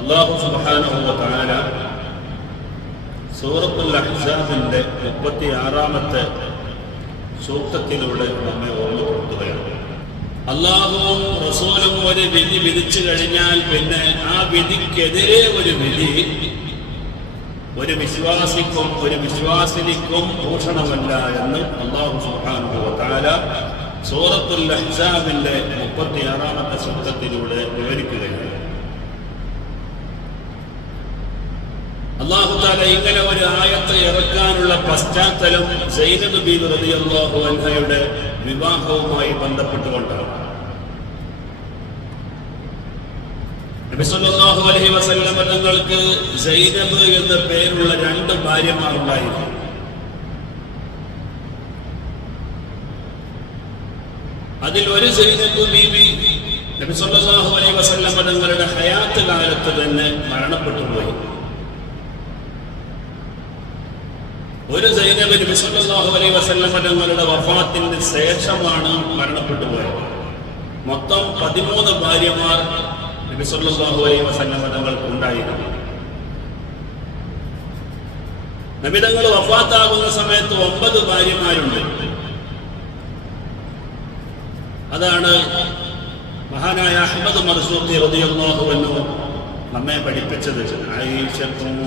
അല്ലാഹു സുബ്ഹാനഹു വ തആല സൂറത്തുൽ അഹ്സാബിന്റെ 36-ാമത്തെ സൂക്തത്തിലൂടെ നമ്മെ ഓർമ്മപ്പെടുത്തുകയാണ്. അല്ലാഹുവും റസൂലും ഒരു വിധി വിധിച്ചു കഴിഞ്ഞാൽ പിന്നെ ആ വിധിക്കെതിരെ ഒരു വിധി ഒരു വിശ്വാസിക്കും ഒരു വിശ്വാസിനിക്കും ഭൂഷണമല്ല എന്ന് അല്ലാഹു സുബ്ഹാനഹു വ തആല സൂറത്തുൽ അഹ്സാബിന്റെ 36-ാമത്തെ സൂക്തത്തിലൂടെ വിവരിക്കുകയാണ്. അല്ലാഹു തആല ഇങ്ങനെ ഒരു ആയത്ത് ഇറക്കാനുള്ള പശ്ചാത്തലം സൈനബ് ബീവി റളിയല്ലാഹു അൻഹയുടെ വിവാഹവുമായി ബന്ധപ്പെട്ടുകൊണ്ടാണ്. നബി സല്ലല്ലാഹു അലൈഹി വസല്ലം തങ്ങൾക്ക് സൈനബ് എന്ന പേരുള്ള 2 ഭാര്യമാരുണ്ടായിരുന്നു. അതിൽ ഒരു സൈനബ് ബീവി നബി സല്ലല്ലാഹു അലൈഹി വസല്ലം തങ്ങളുടെ ഹയാത്ത് കാലത്ത് തന്നെ മരണപ്പെട്ടുപോയി. ഒരു സൈനബ് നബി സല്ലല്ലാഹു അലൈഹി വസല്ലം തങ്ങളുടെ വഫാത്തിന് ശേഷമാണ് മരണപ്പെട്ടു പോയത്. മൊത്തം 13 ഭാര്യമാർ നബി സല്ലല്ലാഹു അലൈഹി വസല്ലം തങ്ങൾക്ക് ഉണ്ടായിരുന്നു. നബി തങ്ങൾ വഫാത്താകുന്ന സമയത്ത് 9 ഭാര്യമാരുണ്ട്. അതാണ് മഹാനായ അഹ്മദ് മർസൂഖി റളിയല്ലാഹു അൻഹു നമ്മെ പഠിപ്പിച്ചത്. ആയിഷത്തും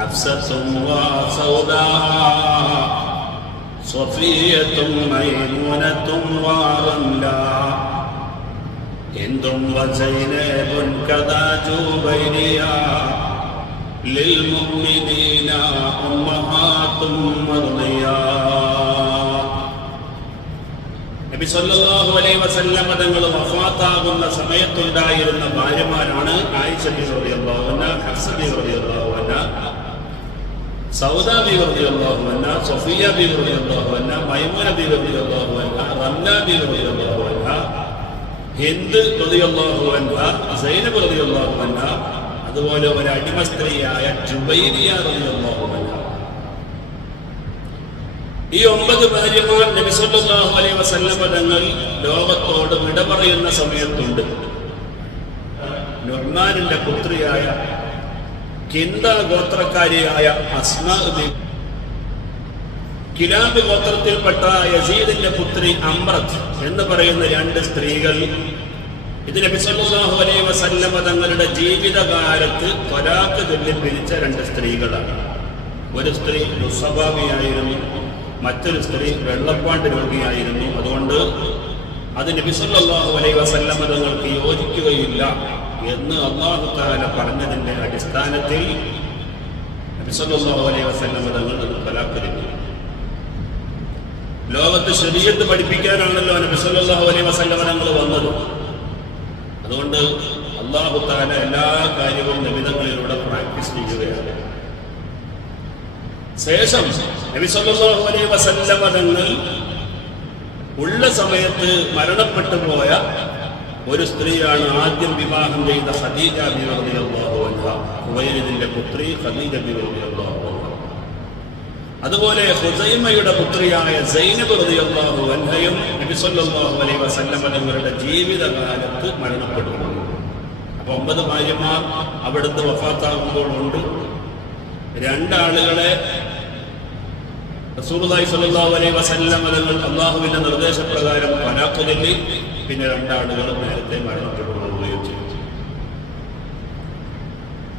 حفصة وسوداء صفية ميمونة ورملا هند وزينب كذا جبيريا للمؤمنين أمهات مرضيا. നബി സല്ലല്ലാഹു അലൈഹി വസല്ലം തങ്ങൾ വഫാത്താകുന്ന സമയത്തുണ്ടായിരുന്ന ഭാര്യമാരാണ് ആയിഷ ബീവി റളിയല്ലാഹു അൻഹ, ഹഫ്സ ബീവി റളിയല്ലാഹു അൻഹ, സൗദ ബീവി റളിയല്ലാഹു അൻഹ, സഫിയ ബീവി റളിയല്ലാഹു അൻഹ, മൈമൂന ബീവി റളിയല്ലാഹു അൻഹ, റംല ബീവി റളിയല്ലാഹു അൻഹ, ഹിന്ദ് റളിയല്ലാഹു അൻഹ, സൈനബ് റളിയല്ലാഹു അൻഹ, അതുപോലെ ഒരു അടിമ സ്ത്രീയായ ജുബൈരിയ റളിയല്ലാഹു അൻഹ. ഈ 9 ഭാര്യമാർ നബി സല്ലല്ലാഹു അലൈഹി വസല്ലം തങ്ങൾ ലോകത്തോട് വിട പറയുന്ന സമയത്തുണ്ട്. നുഅ്മാനിന്റെ പുത്രിയായ കിന്ദ ഗോത്രക്കാരിയായ അസ്മാ ബിൻ കിലാബ് ഗോത്രത്തിൽപ്പെട്ട യസീദിന്റെ പുത്രി അംറത്ത് എന്ന് പറയുന്ന 2 സ്ത്രീകൾ ഇത് നബി സല്ലല്ലാഹു അലൈഹി വസല്ലം തങ്ങളുടെ ജീവിതകാലത്ത് ത്വലാഖ് ചൊല്ലി പിരിച്ച 2 സ്ത്രീകളാണ്. ഒരു സ്ത്രീ ദുസ്വഭാവിയായിരുന്നു, മറ്റൊരു സ്ത്രീ വെള്ളപ്പാണ്ട് രോഗിയായിരുന്നു. അതുകൊണ്ട് അത് നബി സല്ലല്ലാഹു അലൈഹി വസല്ലം തങ്ങൾക്ക് യോജിക്കുകയില്ല എന്ന് അല്ലാഹു തആല പറഞ്ഞതിന്റെ അടിസ്ഥാനത്തിൽ നബി സല്ലല്ലാഹു അലൈഹി വസല്ലം തങ്ങൾ തലാഖ് നൽകി. ലോകത്ത് ശരീഅത്ത് പഠിപ്പിക്കാനാണല്ലോ നബി സല്ലല്ലാഹു അലൈഹി വസല്ലം തങ്ങൾ വന്നത്. അതുകൊണ്ട് അല്ലാഹു തആല എല്ലാ കാര്യവും നബി തങ്ങളിലൂടെ പ്രാക്ടീസ് ചെയ്യുകയാണ്. ശേഷം നബി സല്ലല്ലാഹു അലൈഹി വസല്ലം തങ്ങൾ ഉള്ള സമയത്ത് മരണപ്പെട്ടു പോയ ഒരു സ്ത്രീയാണ് ആദ്യം വിവാഹം ചെയ്ത ഖദീജ ബിവി റളിയല്ലാഹു അൻഹ, ഖുവൈലിദിന്റെ പുത്രി ഖദീജ ബിവി റളിയല്ലാഹു അൻഹ. അതുപോലെ ഖുസൈമയുടെ പുത്രിയായ സൈനബ് റളിയല്ലാഹു അൻഹയും നബി സല്ലല്ലാഹു അലൈഹി വസല്ലം തങ്ങളുടെ ജീവിതകാലത്ത് മരണപ്പെട്ടു. അപ്പോൾ 9 ഭാര്യമാർ അവിടുത്തെ വഫാത്താകുമ്പോൾ ഉണ്ട്. 2 ആളുകളെ റസൂലുള്ളാഹി സ്വല്ലല്ലാഹു അലൈഹി വസല്ലം തങ്ങൾ അല്ലാഹുവിന്റെ നിർദ്ദേശപ്രകാരം തലാഖ് ചൊല്ലി. പിന്നെ 2 ആളുകൾ നേരത്തെ മരണപ്പെടുകയും ചെയ്തു.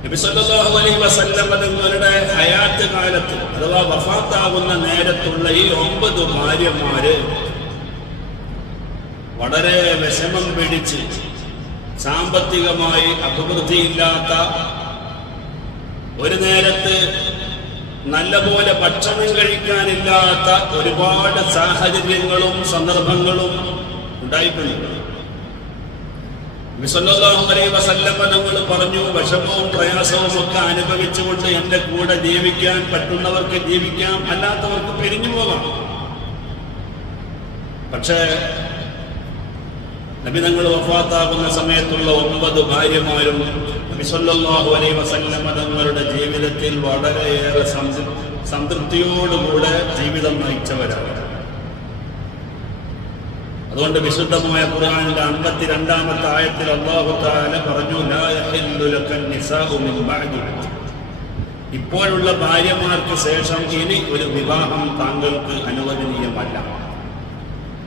നബി സല്ലല്ലാഹു അലൈഹി വസല്ലം തങ്ങളുടെ ഹയാത്ത് കാലത്ത് അഥവാ വഫാത്താകുന്ന നേരത്തുള്ള ഈ 9 ഭാര്യമാര് വളരെ വിഷമം പിടിച്ച് സാമ്പത്തികമായി അഭിവൃദ്ധിയില്ലാത്ത, ഒരു നേരത്ത് നല്ലപോലെ ഭക്ഷണം കഴിക്കാനില്ലാത്ത ഒരുപാട് സാഹചര്യങ്ങളും സന്ദർഭങ്ങളും ഉണ്ടായിട്ടുണ്ട്. നബി സല്ലല്ലാഹു അലൈഹി വസല്ലം തങ്ങൾ പറഞ്ഞു, വിഷമവും പ്രയാസവും ഒക്കെ അനുഭവിച്ചുകൊണ്ട് എന്റെ കൂടെ ജീവിക്കാൻ പറ്റുന്നവർക്ക് ജീവിക്കാം, അല്ലാത്തവർക്ക് പിരിഞ്ഞു പോകാം. പക്ഷേ നബി തങ്ങൾ വഫാത്താകുന്ന സമയത്തുള്ള 9 ഭാര്യമാരും നബി സല്ലല്ലാഹു അലൈഹി വസല്ലം തങ്ങളുടെ ജീവിതത്തിൽ വളരെയേറെ സംതൃപ്തിയോടുകൂടെ ജീവിതം നയിച്ചവരാണ്. അതുകൊണ്ട് വിശുദ്ധമായ ഖുർആനിന്റെ 52-ാമത്തെ ആയത്തിൽ അല്ലാഹു തആല പറഞ്ഞു, ലാ യഹില്ലു ലക്കൻ നിസാഉ മിൻ ബഅദി, ഇപ്പോഴുള്ള ഭാര്യമാർക്ക് ശേഷം ഇനി ഒരു വിവാഹം താങ്കൾക്ക് അനുവദനീയമല്ല.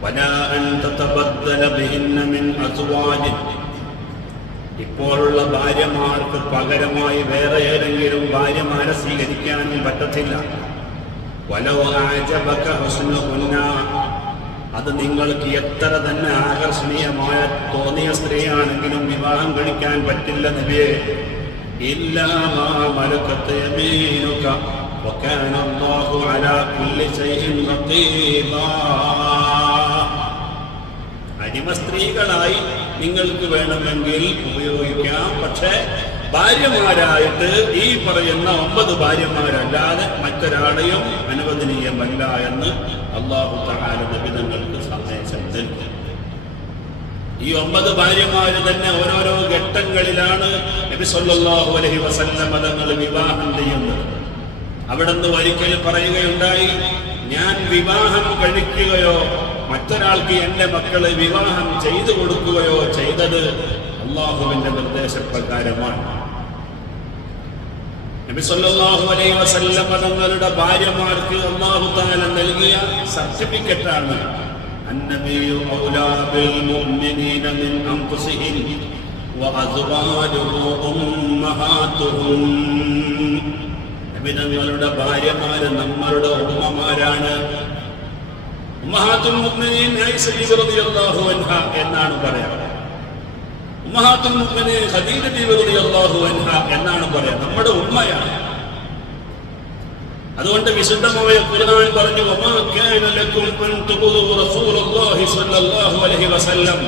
വലാ അൻ തതബദ്ദല ബിഹിന്ന മിൻ അസ്വാജ്, ഇപ്പോഴുള്ള ഭാര്യമാർക്ക് പകരമായി വേറെ ഏതെങ്കിലും ഭാര്യമാരെ സ്വീകരിക്കാനും പറ്റത്തില്ല. വലൗ അഅജബക ഹുസ്നുഹുന്ന, അത് നിങ്ങൾക്ക് എത്ര തന്നെ ആകർഷണീയമായ തോന്നിയ സ്ത്രീയാണെങ്കിലും വിവാഹം കഴിക്കാൻ പറ്റില്ല നബിയെ. ഇല്ലാ മാ മലക്കത്ത് യമീനുക വകാന അല്ലാഹു അലാ കുല്ലി ശൈഇൻ റഖീബാ, അടിമ സ്ത്രീകളായി നിങ്ങൾക്ക് വേണമെങ്കിൽ ഉപയോഗിക്കാം, പക്ഷേ ഭാര്യമാരായിട്ട് ഈ പറയുന്ന 9 ഭാര്യമാരല്ലാതെ മറ്റൊരാളെയും അനുവദനീയമല്ല എന്ന് അല്ലാഹു തആല നബിതങ്ങൾക്ക് സന്ദേശം നൽകി. ഈ 9 ഭാര്യമാര് തന്നെ ഓരോരോ ഘട്ടങ്ങളിലാണ് നബി സല്ലല്ലാഹു അലൈഹി വസല്ലം തങ്ങൾ വിവാഹം ചെയ്യുന്നത്. അവിടുന്ന് ഒരിക്കൽ പറയുകയുണ്ടായി, ഞാൻ വിവാഹം കഴിക്കുകയോ മറ്റൊരാൾക്ക് എന്റെ മക്കളെ വിവാഹം ചെയ്തു കൊടുക്കുകയോ ചെയ്തത് അല്ലാഹുവിന്റെ നിർദ്ദേശപ്രകാരമാണ്. നബി സല്ലല്ലാഹു അലൈഹി വസല്ലം തങ്ങളുടെ ഭാര്യമാർക്ക് അല്ലാഹു തആല നൽകിയ സർട്ടിഫിക്കറ്റാണ് അന്നബിയു ഔലാ ബിൽ മുഅ്മിനീന മിൻ അൻഫുസിഹിം വഅസ്വാജുഹു ഉമ്മഹാതുഹും, നബി തങ്ങളുടെ ഭാര്യമാര് നമ്മളുടെ ഉമ്മമാരാണ്. ഉമ്മഹാത്തുൽ മുഅ്മിനീൻ ആയിഷ റളിയല്ലാഹു അൻഹ എന്നാണ് പറയാ, ഉമ്മഹാത്തുൽ മുഅ്മിനീൻ ഖദീജ റളിയല്ലാഹു അൻഹ എന്നാണ് പറയാ, നമ്മുടെ ഉമ്മയാണ്. അതുകൊണ്ട് വിശുദ്ധമായ ഖുർആൻ പറഞ്ഞു, വമാ കാന ലക്കും അൻ തുഖൂ റസൂലുള്ളാഹി സ്വല്ലല്ലാഹു അലൈഹി വസല്ലം,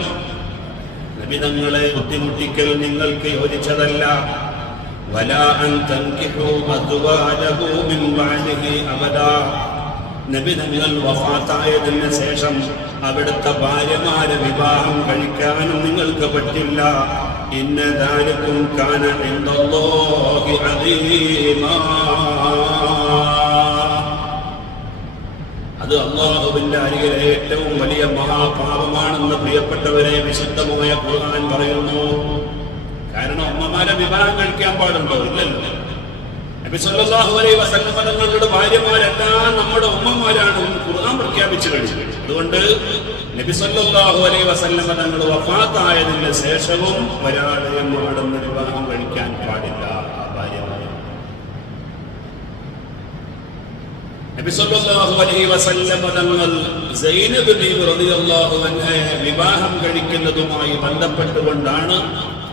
നബി തങ്ങളെ ബുദ്ധിമുട്ടിക്കൽ നിങ്ങൾക്ക് യോജിച്ചതല്ല. വലാ അൻ തൻകിഹു അസ്വാജഹു മിൻ ബഅദിഹി അബദാ, നബി തങ്ങൾ വഫാത്തായതിന് ശേഷം അവിടുത്തെ ഭാര്യമാരെ വിവാഹം കഴിക്കാനും നിങ്ങൾക്ക് പറ്റില്ല. ഇന്ന ദാലികും കാന ഇൻദല്ലാഹി അദീമാ, അത് അല്ലാഹുവിന്റെ അരികിലെ ഏറ്റവും വലിയ മഹാപാപമാണെന്ന് പ്രിയപ്പെട്ടവരെ വിശുദ്ധമായ ഖുർആൻ പറയുന്നു. കാരണം ഉമ്മമാരെ വിവാഹം കഴിക്കാൻ പാടുണ്ടോ? ഇല്ലല്ലോ. നബി സല്ലല്ലാഹു അലൈഹി വസല്ലം തങ്ങളുടെ ഭാര്യമാരെല്ലാം നമ്മുടെ ഉമ്മമാരാണ് ഖുർആൻ പ്രഖ്യാപിച്ചു കഴിഞ്ഞു. അതുകൊണ്ട് നബി സല്ലല്ലാഹു അലൈഹി വസല്ലം തങ്ങൾ വഫാത്തായതിന് ശേഷവും ഒരാളെയും അവിടുന്ന് വിവാഹം കഴിക്കാൻ പാടില്ല. ആ ഭാര്യമാരെ നബി സല്ലല്ലാഹു അലൈഹി വസല്ലം തങ്ങൾ സൈനബ് ബീവി റളിയല്ലാഹു അൻഹയെ വിവാഹം കഴിക്കുന്നതുമായി ബന്ധപ്പെട്ടുകൊണ്ടാണ്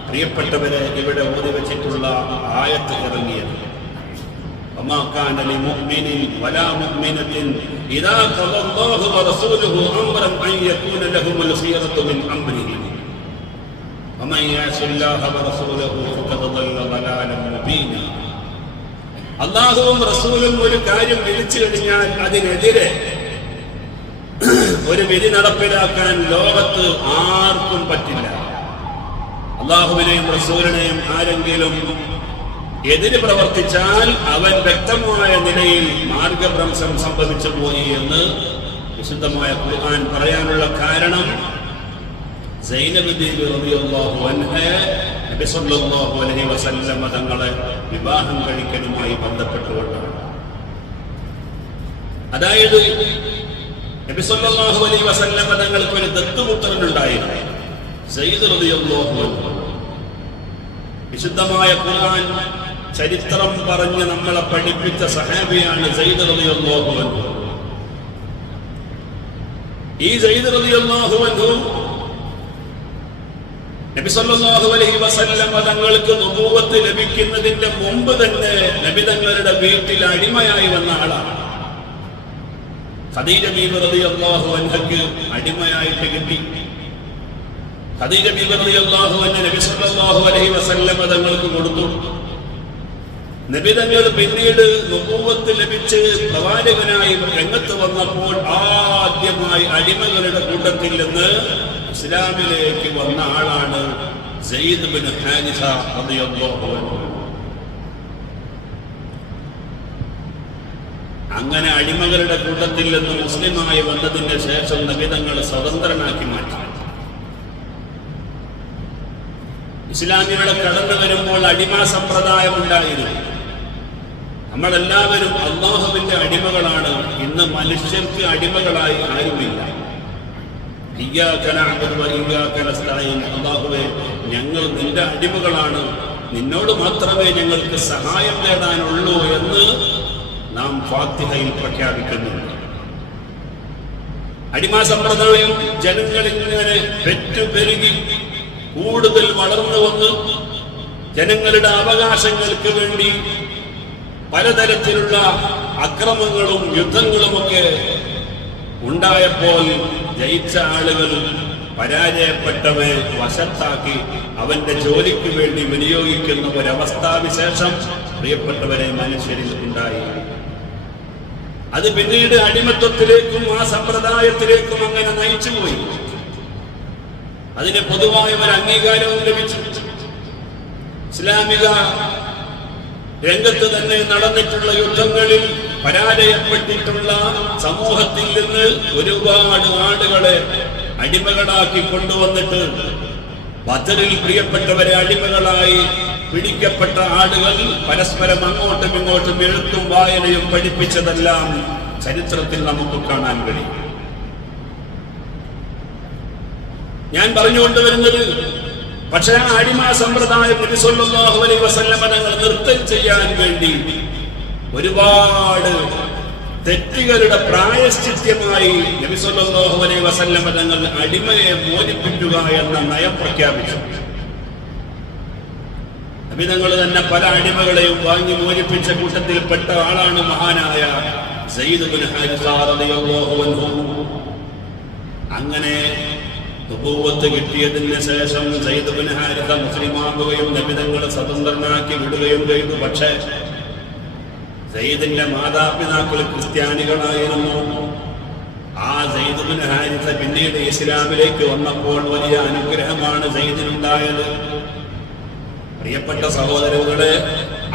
പ്രിയപ്പെട്ടവരെ ഇവിടെ ഓതി വെച്ചിട്ടുള്ള ആയത്ത് ഇറങ്ങിയത്. وما كان لمؤمن ولا مؤمنة إذا قضى الله ورسوله أمرا أن يكون لهم الخيرة من أمرهم ومن يعص الله ورسوله فقد ضل ضلالا مبينا. അല്ലാഹുവും റസൂലും ഒരു കാര്യം വിളിച്ചു കഴിഞ്ഞാൽ അതിനെതിരെ ഒരു വിധി നടപ്പിലാക്കാൻ ലോകത്ത് ആർക്കും പറ്റില്ല. അല്ലാഹുവിനെയും റസൂലിനെയും ആരെങ്കിലും എതിര് പ്രവർത്തിച്ചാൽ അവൻ വ്യക്തമായ നിലയിൽ മാർഗഭ്രംശം സംഭവിച്ചു പോയി എന്ന് വിശുദ്ധമായ ഖുർആൻ പറയാനുള്ള കാരണം സൈനബ് ബീവി റളിയല്ലാഹു അൻഹയെ നബി സല്ലല്ലാഹു അലൈഹി വസല്ലം തങ്ങളെ വിവാഹം കഴിക്കലുമായി ബന്ധപ്പെട്ടുകൊണ്ടാണ്. അതായത് നബി സല്ലല്ലാഹു അലൈഹി വസല്ലം തങ്ങൾക്ക് ഒരു ദത്തുപുത്രനുണ്ടായിരുന്നു, സയ്യിദ് റളിയല്ലാഹു അൻഹു. വിശുദ്ധമായ ഖുർആൻ ചരിത്രം പറഞ്ഞ് നമ്മളെ പഠിപ്പിച്ച സഹാബിയാണ് സയ്യിദ് റളിയല്ലാഹു അൻഹു. ഈ സയ്യിദ് റളിയല്ലാഹു അൻഹു നബി സല്ലല്ലാഹു അലൈഹി വസല്ലം തങ്ങൾക്ക് നുബുവത്ത് ലഭിക്കുന്നതിന്റെ മുമ്പ് തന്നെ നബി തങ്ങളുടെ വീട്ടിൽ അടിമയായി വന്ന ആളാണ്. ഖദീജ ബീവി റളിയല്ലാഹു അൻഹയ്ക്ക് അടിമയായിട്ട് കിട്ടി. ഖദീജ ബീവി റളിയല്ലാഹു അൻഹ നബി സല്ലല്ലാഹു അലൈഹി വസല്ലം തങ്ങൾക്ക് കൊടുത്തു. നബി തങ്ങൾ പിന്നീട് നുബുവത്ത് ലഭിച്ച് പ്രവാചകനായി രംഗത്ത് വന്നപ്പോൾ ആദ്യമായി അടിമകളുടെ കൂട്ടത്തിൽ നിന്ന് ഇസ്ലാമിലേക്ക് വന്ന ആളാണ് സയ്യിദ് ബിൻ ഹാരിസ റളിയല്ലാഹു അൻഹു. അങ്ങനെ അടിമകളുടെ കൂട്ടത്തിൽ നിന്ന് മുസ്ലിമായി വന്നതിന് ശേഷം നബി തങ്ങൾ സ്വതന്ത്രനാക്കി മാറ്റി. ഇസ്ലാമിലൂടെ കടന്നു വരുമ്പോൾ അടിമ സമ്പ്രദായം ഉണ്ടായിരുന്നു. നമ്മളെല്ലാവരും അല്ലാഹുവിന്റെ അടിമകളാണ്. ഇന്ന് മനുഷ്യർക്ക് അടിമകളായി ആരുമില്ല. അല്ലാഹുവേ, ഞങ്ങൾ നിന്റെ അടിമകളാണ്, നിന്നോട് മാത്രമേ ഞങ്ങൾക്ക് സഹായം നേടാനുള്ളൂ എന്ന് നാം ഫാത്തിഹയിൽ പ്രഖ്യാപിക്കുന്നുണ്ട്. അടിമ സമ്പ്രദായം ജനങ്ങളിൽ ഇങ്ങനെ പെറ്റുപെരുകി കൂടുതൽ വളർന്നു വന്ന് ജനങ്ങളുടെ അവകാശങ്ങൾക്ക് വേണ്ടി പലതരത്തിലുള്ള അക്രമങ്ങളും യുദ്ധങ്ങളുമൊക്കെ ഉണ്ടായപ്പോൾ ജയിച്ച ആളുകൾ പരാജയപ്പെട്ടവരെ വശത്താക്കി അവന്റെ ജോലിക്ക് വേണ്ടി വിനിയോഗിക്കുന്ന ഒരവസ്ഥാവിശേഷം പ്രിയപ്പെട്ടവരെ മനുഷ്യരിൽ ഉണ്ടായി. അത് പിന്നീട് അടിമത്വത്തിലേക്കും ആ സമ്പ്രദായത്തിലേക്കും അങ്ങനെ നയിച്ചുപോയി. അതിന് പൊതുവായ ഒരു അംഗീകാരവും ലഭിച്ചു. ഇസ്ലാമിക രംഗത്ത് തന്നെ നടന്നിട്ടുള്ള യുദ്ധങ്ങളിൽ പരാജയപ്പെട്ടിട്ടുള്ള സമൂഹത്തിൽ നിന്ന് ഒരുപാട് ആളുകളെ അടിമകളാക്കി കൊണ്ടുവന്നിട്ട് ബദറിൽ പ്രിയപ്പെട്ടവരെ അടിമകളായി പിടിക്കപ്പെട്ട ആളുകൾ പരസ്പരം അങ്ങോട്ടും ഇങ്ങോട്ടും എഴുത്തും വായനയും പഠിപ്പിച്ചതെല്ലാം ചരിത്രത്തിൽ നമുക്ക് കാണാൻ കഴിയും. ഞാൻ പറഞ്ഞുകൊണ്ടുവരുന്നത്, പക്ഷേ ആ അടിമ സമ്പ്രദായം നബി സല്ലല്ലാഹു അലൈഹി വസല്ലമ തങ്ങൾ നിർത്തൽ ചെയ്യാൻ വേണ്ടി ഒരുപാട് തെറ്റുകളുടെ പ്രായശ്ചിത്യമായി നബി സല്ലല്ലാഹു അലൈഹി വസല്ലമ തങ്ങൾ അടിമയെ മോചിപ്പിക്കുക എന്ന നയം പ്രഖ്യാപിച്ചു. നബി തങ്ങൾ തന്നെ പല അടിമകളെയും വാങ്ങി മോചിപ്പിച്ച കൂട്ടത്തിൽപ്പെട്ട ആളാണ് മഹാനായ സയ്യിദ് ഇബ്നു ഹാരിസ റളിയല്ലാഹു അൻഹു. അങ്ങനെ നുബുവത്ത് കിട്ടിയതിന് ശേഷം സയ്യിദ് ഇബ്നു ഹാരിസ മുസ്ലിമാകുകയും നബി തങ്ങൾ സ്വതന്ത്രനാക്കി വിടുകയും ചെയ്തു. പക്ഷേ സയ്യിദിന്റെ മാതാപിതാക്കൾ ക്രിസ്ത്യാനികളായിരുന്നു. ആ സയ്യിദ് ഇബ്നു ഹാരിസ പിന്നീട് ഇസ്ലാമിലേക്ക് വന്നപ്പോൾ വലിയ അനുഗ്രഹമാണ് സയ്യിദിനുണ്ടായത്. പ്രിയപ്പെട്ട സഹോദരങ്ങളെ,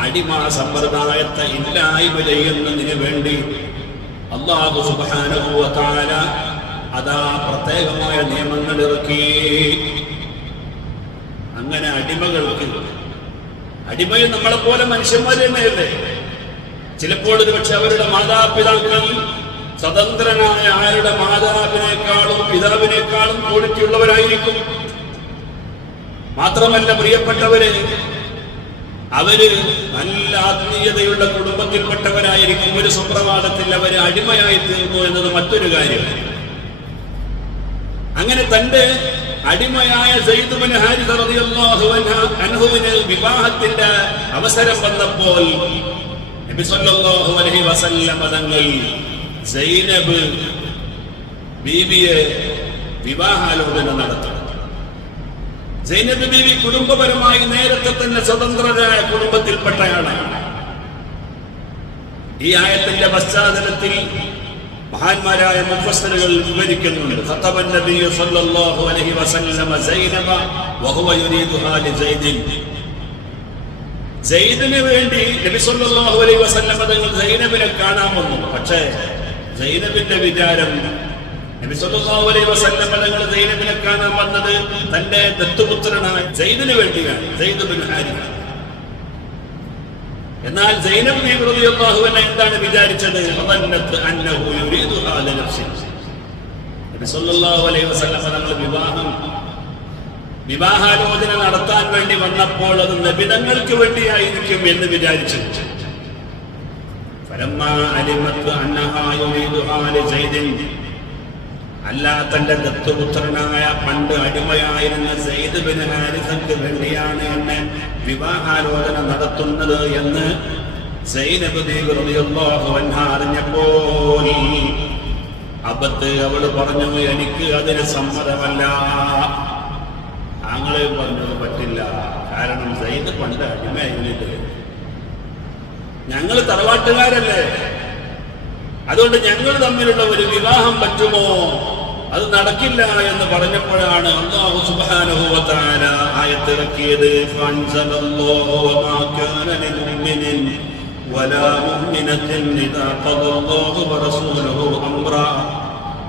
അടിമ സമ്പ്രദായത്തെ ഇല്ലായ്മ ചെയ്യുന്നതിന് വേണ്ടി അല്ലാഹു സുബ്ഹാനഹു വ തആല അതാ പ്രത്യേകമായ നിയമങ്ങൾ ഇറക്കി. അങ്ങനെ അടിമയും നമ്മളെപ്പോലെ മനുഷ്യന്മാർ തന്നെയല്ലേ. ചിലപ്പോൾ ഒരു പക്ഷെ അവരുടെ മാതാപിതാക്കൾ സ്വതന്ത്രനായ ആരുടെ മാതാവിനേക്കാളും പിതാവിനേക്കാളും ക്വാളിറ്റി ഉള്ളവരായിരിക്കും. മാത്രമല്ല പ്രിയപ്പെട്ടവര്, അവര് നല്ല ആത്മീയതയുള്ള കുടുംബത്തിൽപ്പെട്ടവരായിരിക്കും. ഒരു സുപ്രഭാതത്തിൽ അവര് അടിമയായി തീർന്നു എന്നത് മറ്റൊരു കാര്യം. അങ്ങനെ തന്റെ അടിമയായ സയ്യിദ് ഇബ്നു ഹാരിസ റളിയല്ലാഹു അൻഹുവിന് വിവാഹത്തിന്റെ അവസരം വന്നപ്പോൾ നബി സല്ലല്ലാഹു അലൈഹി വസല്ലം തങ്ങൾ സൈനബ് ബീവിയെ വിവാഹാലോചന നടത്തി. സൈനബ് ബീവി കുടുംബപരമായി നേരത്തെ തന്നെ സ്വതന്ത്രരായ കുടുംബത്തിൽപ്പെട്ടയാളാണ്. ഈ ആയത്തിന്റെ പശ്ചാത്തലത്തിൽ മഹാന്മാരായ മുഫസ്സിറുകൾ വിവരിക്കുന്നുണ്ട്. ഖതബൻ നബിയ്യു സല്ലല്ലാഹു അലൈഹി വസല്ലം സൈനബ വഹുവ യുരീദുഹാ ലിസൈദിൻ. സൈദിന് വേണ്ടി നബി സല്ലല്ലാഹു അലൈഹി വസല്ലം തങ്ങൾ സൈനബിനെ കാണാൻ വന്നു. പക്ഷേ സൈനബിന്റെ വിചാരം നബി സല്ലല്ലാഹു അലൈഹി വസല്ലം തങ്ങൾ സൈനബിനെ കാണാൻ വന്നത് തന്റെ ദത്തുപുത്രനായ സൈദിന് വേണ്ടിയാണ്, സയ്യിദ് ഇബ്നു ഹാരിസ. എന്നാൽ സൈനബ് ബീവി റളിയല്ലാഹു അൻഹ എന്താണ് വിചാരിച്ചത്? വദന്നത്ത് അന്നഹു യുരീദുഹാ ലിനഫ്സിഹി. നബി സല്ലല്ലാഹു അലൈഹി വസല്ലം തങ്ങൾ വിവാഹാലോചന നടത്താൻ വേണ്ടി വന്നപ്പോൾ അത് നബിതങ്ങൾക്ക് വേണ്ടിയായിരിക്കും എന്ന് വിചാരിച്ചു. ഫലമ്മാ അലിമത്ത് അന്നഹാ യുരീദുഹാ ലിസൈദിൻ. അല്ല, തന്റെ ദത്തുപുത്രനായ പണ്ട് അടിമയായിരുന്ന സയ്യിദ് ഇബ്നു ഹാരിസക്ക് വേണ്ടിയാണ് എന്നെ വിവാഹാലോചന നടത്തുന്നത് എന്ന് സൈനബ് ബീവി റളിയല്ലാഹു അൻഹ അറിഞ്ഞപ്പോൾ അവള് പറഞ്ഞു, എനിക്ക് അതിന് സമ്മതമല്ല. താങ്കളെ പറഞ്ഞത് പറ്റില്ല. കാരണം സയ്യിദ് പണ്ട് അടിമയായിരുന്നില്ല, ഞങ്ങൾ തറവാട്ടുകാരല്ലേ, അതുകൊണ്ട് ഞങ്ങൾ തമ്മിലുള്ള ഒരു വിവാഹം പറ്റുമോ? അത് നടക്കില്ല എന്ന് പറഞ്ഞപ്പോഴാണ് അല്ലാഹു സുബ്ഹാനഹു വ തആല ആയത്ത് ഇറക്കിയത്. ഫൻസലല്ലാഹു വമാ കാന ലിൽമുഅ്മിനിൻ ولا مؤمنة إذا قضى الله ورسوله أمرا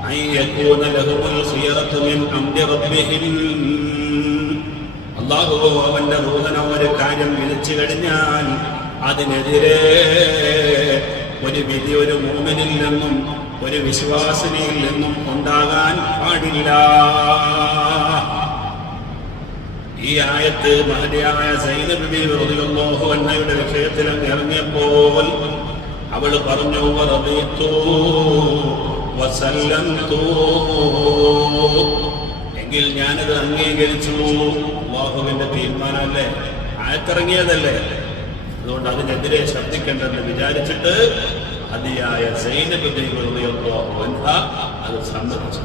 أن يكون لهم الخيرة من أمر ربهم. അല്ലാഹു അവന്റെ ദൂതൻ ഒരു കാര്യം വിളിച്ചു കഴിഞ്ഞാൽ അതിനെതിരെ ഒരു വിധി ഒരു മുഅ്മിനിൽ നിന്നും ഒരു വിശ്വാസിനിയിൽ നിന്നും ഉണ്ടാകാൻ പാടില്ല. ഈ ആയത്ത് മഹദിയായ സൈനബ് ബിബി റളിയല്ലാഹു അൻഹയുടെ വിഷയത്തിൽ ഇറങ്ങിയപ്പോൾ അവൾ പറഞ്ഞു, വറദിതു വസല്ലംതു, എങ്കിൽ ഞാനത് അംഗീകരിച്ചു. അല്ലാഹുവിന്റെ തീരുമാനമല്ലേ, ആയത്തിറങ്ങിയതല്ലേ, അതുകൊണ്ട് അതിനെതിരെ ശ്രദ്ധിക്കേണ്ടെന്ന് വിചാരിച്ചിട്ട് അതിയായ സൈനബ് ബിബി റളിയല്ലാഹു അൻഹ അത് സമ്മതിച്ചു.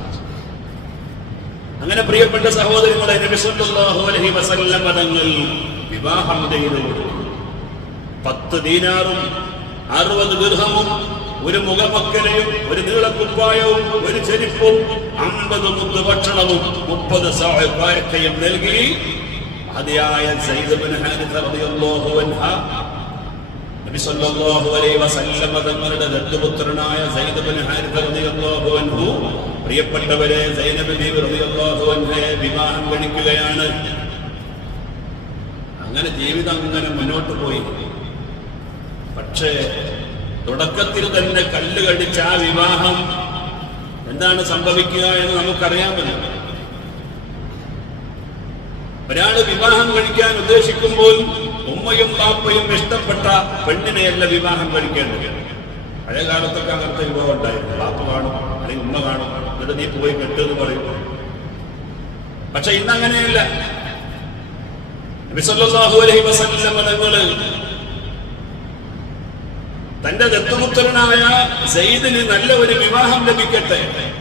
അങ്ങനെ പ്രിയപ്പെട്ട സഹോദരങ്ങളെ, നബി സല്ലല്ലാഹു അലൈഹി വസല്ലം തങ്ങൾ വിവാഹം ചെയ്തു കൊടുത്തു. 10 ദീനാറും 60 ദിർഹമും ഒരു മുഖമക്കലയും ഒരു നീളക്കുപ്പായവും ഒരു ചെരിപ്പും 50 മുദ്ദ് ഭക്ഷണവും 30 സഅ കാരക്കയും നൽകി അതിയായ സയ്യിദ് ഇബ്നു ഹാരിസ റളിയല്ലാഹു അൻഹ നബി സല്ലല്ലാഹു അലൈഹി വസല്ലം തങ്ങളുടെ ദത്തുപുത്രനായ സയ്യിദ് ഇബ്നു ഹാരിസ റളിയല്ലാഹു അൻഹു പ്രിയപ്പെട്ടവരെ സൈനബ് ബീവി റളിയല്ലാഹു അൻഹയെ വിവാഹം കഴിക്കുകയാണ്. അങ്ങനെ ജീവിതം അങ്ങനെ മുന്നോട്ട് പോയി. പക്ഷേ തുടക്കത്തിൽ തന്നെ കല്ല് കടിച്ച ആ വിവാഹം എന്താണ് സംഭവിക്കുക എന്ന് നമുക്കറിയാമല്ലോ. ഒരാള് വിവാഹം കഴിക്കാൻ ഉദ്ദേശിക്കുമ്പോൾ ഉമ്മയും പാപ്പയും ഇഷ്ടപ്പെട്ട പെണ്ണിനെയല്ല വിവാഹം കഴിക്കേണ്ടത്. പഴയ കാലത്തൊക്കെ അങ്ങനത്തെ വിവാഹം ഉണ്ടായിരുന്നു. പാപ്പ കാണും അല്ലെങ്കിൽ ഉമ്മ കാണും, എന്നിട്ട് നീ പോയി കെട്ടെന്ന് പറയും. പക്ഷെ ഇന്നങ്ങനെയല്ല. നബി സല്ലല്ലാഹു അലൈഹി വസല്ലം തങ്ങൾ തന്റെ ദത്തുപുത്രനായ സയ്യിദിന് നല്ല ഒരു വിവാഹം ലഭിക്കട്ടെ,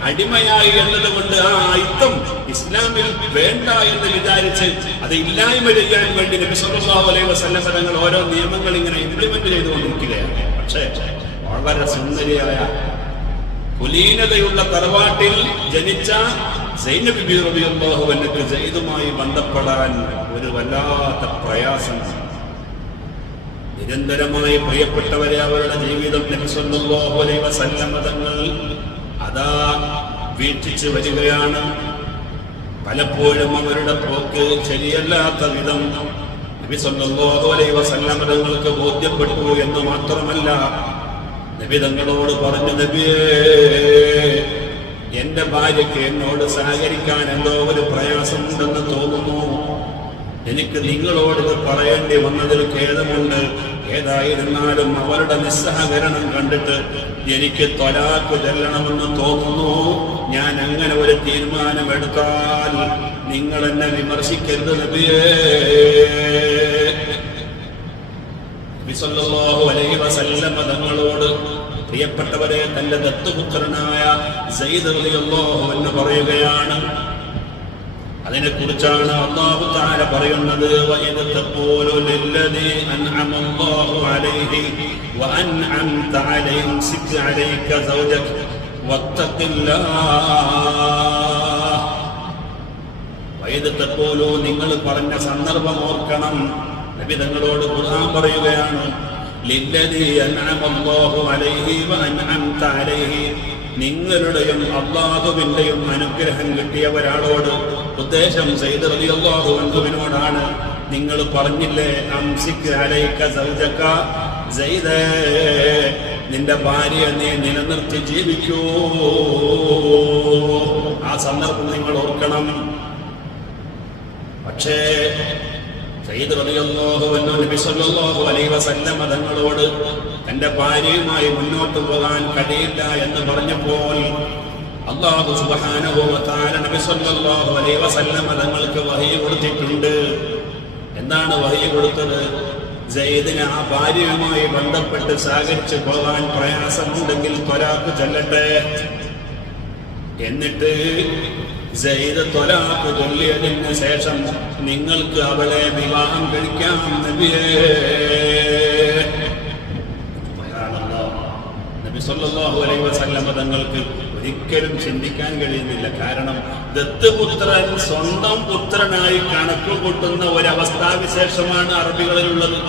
അടിമയായി എന്നതുകൊണ്ട് ആ അയിത്തം ഇസ്ലാമിൽ വേണ്ട എന്ന് വിചാരിച്ച് അത് ഇല്ലായ്മ ചെയ്യാൻ വേണ്ടി നബി സല്ലല്ലാഹു അലൈഹി വസല്ലം തങ്ങൾ ഓരോ നിയമങ്ങൾ ഇങ്ങനെ ഇംപ്ലിമെന്റ് ചെയ്തുകൊണ്ടിരിക്കുകയാണ്. പക്ഷേ വളരെ സുന്ദരിയായ കുലീനതയുള്ള തറവാട്ടിൽ ജനിച്ച സൈനബ് ബിബി റളിയല്ലാഹു അൻഹയ്ക്ക് സയ്യിദുമായി ബന്ധപ്പെടാൻ ഒരു വല്ലാത്ത പ്രയാസം. നിരന്തരമായി പ്രിയപ്പെട്ടവരെ അവരുടെ ജീവിതം നബി സല്ലല്ലാഹു അലൈഹി വസല്ലം തങ്ങൾ അതാ വീക്ഷിച്ച് വരികയാണ്. പലപ്പോഴും അവരുടെ പോക്ക് ശരിയല്ലാത്ത വിധം നബി സല്ലല്ലാഹു അലൈഹി വസല്ലം തങ്ങൾക്ക് ബോധ്യപ്പെട്ടു എന്ന് മാത്രമല്ല, നബി തങ്ങളോട് പറഞ്ഞു, നബിയേ, എന്റെ ഭാര്യയ്ക്ക് എന്നോട് സഹകരിക്കാൻ എന്തോ ഒരു പ്രയാസമുണ്ടെന്ന് തോന്നുന്നു. എനിക്ക് നിങ്ങളോട് പറയേണ്ടി വന്നതിൽ ഖേദമുണ്ട്. ഏതായിരുന്നാലും അവരുടെ നിസ്സഹകരണം കണ്ടിട്ട് എനിക്ക് ത്വലാഖ് ചൊല്ലണമെന്ന് തോന്നുന്നു. ഞാൻ അങ്ങനെ ഒരു തീരുമാനമെടുത്താൽ നിങ്ങൾ എന്നെ വിമർശിക്കരുത് നബിയേ. നബി സല്ലല്ലാഹു അലൈഹി വസല്ലം തങ്ങളോട് പ്രിയപ്പെട്ടവരെ തന്റെ ദത്തുപുത്രനായ സയ്യിദ് റളിയല്ലാഹു അൻഹു പറയുകയാണ്. അതിനെക്കുറിച്ചാണ് അല്ലാഹു തആല പറയുന്നത്, വഇദ് തഖൂലു ലില്ലദീ അൻഅമല്ലാഹു അലൈഹി വഅൻഅംത അലൈഹി സിക് അലൈക സൗജക വത്തഖില്ലാഹ്. വഇദ് തഖൂലു, നിങ്ങൾ പറഞ്ഞ സന്ദർഭം ഓർക്കണം. നബി തങ്ങളോട് ഖുർആൻ പറയുകയാണ്, ലില്ലദീ അൻഅമല്ലാഹു അലൈഹി വഅൻഅംത അലൈഹി, നിങ്ങളുടെയും അല്ലാഹുവിന്റെയും അനുഗ്രഹം കിട്ടിയ ഒരാളോട്, ഉദ്ദേശം സയ്യിദ് റളിയല്ലാഹു അൻഹുവിനോടാണ്. നിങ്ങൾ പറഞ്ഞില്ലേ, അംസിക് അലൈക സൗജക, സയ്യിദേ, നിന്റെ ഭാര്യയെ നീ നിലനിർത്തി ജീവിക്കൂ. ആ സന്ദർഭം നിങ്ങൾ ഓർക്കണം. പക്ഷേ സയ്യിദ് റളിയല്ലാഹു അൻഹു നബി സല്ലല്ലാഹു അലൈഹി വസല്ലം തങ്ങളോട് തന്റെ ഭാര്യയുമായി മുന്നോട്ട് പോകാൻ കഴിയില്ല എന്ന് പറഞ്ഞപ്പോൾ അല്ലാഹു സുബ്ഹാനഹു വ തആല നബി സല്ലല്ലാഹു അലൈഹി വസല്ലം തങ്ങൾക്ക് വഹി കൊടുത്തിട്ടുണ്ട്. എന്താണ് വഹി കൊടുത്തത്? സയ്യിദിന് ആ ഭാര്യയുമായി ബന്ധപ്പെട്ട് സഹകരിച്ച് പോകാൻ പ്രയാസമുണ്ടെങ്കിൽ ത്വലാഖ് ചൊല്ലട്ടെ. എന്നിട്ട് സയ്യിദ് ത്വലാഖ് ചൊല്ലിയതിന് ശേഷം നിങ്ങൾക്ക് അവളെ വിവാഹം കഴിക്കാം നബിയേ. നബി സല്ലല്ലാഹു അലൈഹി വസല്ലം തങ്ങൾക്ക് ഒരിക്കലും ചിന്തിക്കാൻ കഴിയുന്നില്ല. കാരണം ദത്തുപുത്രൻ സ്വന്തം പുത്രനായി കണക്ക് കൂട്ടുന്ന ഒരവസ്ഥാവിശേഷമാണ് അറബികളിലുള്ളത്.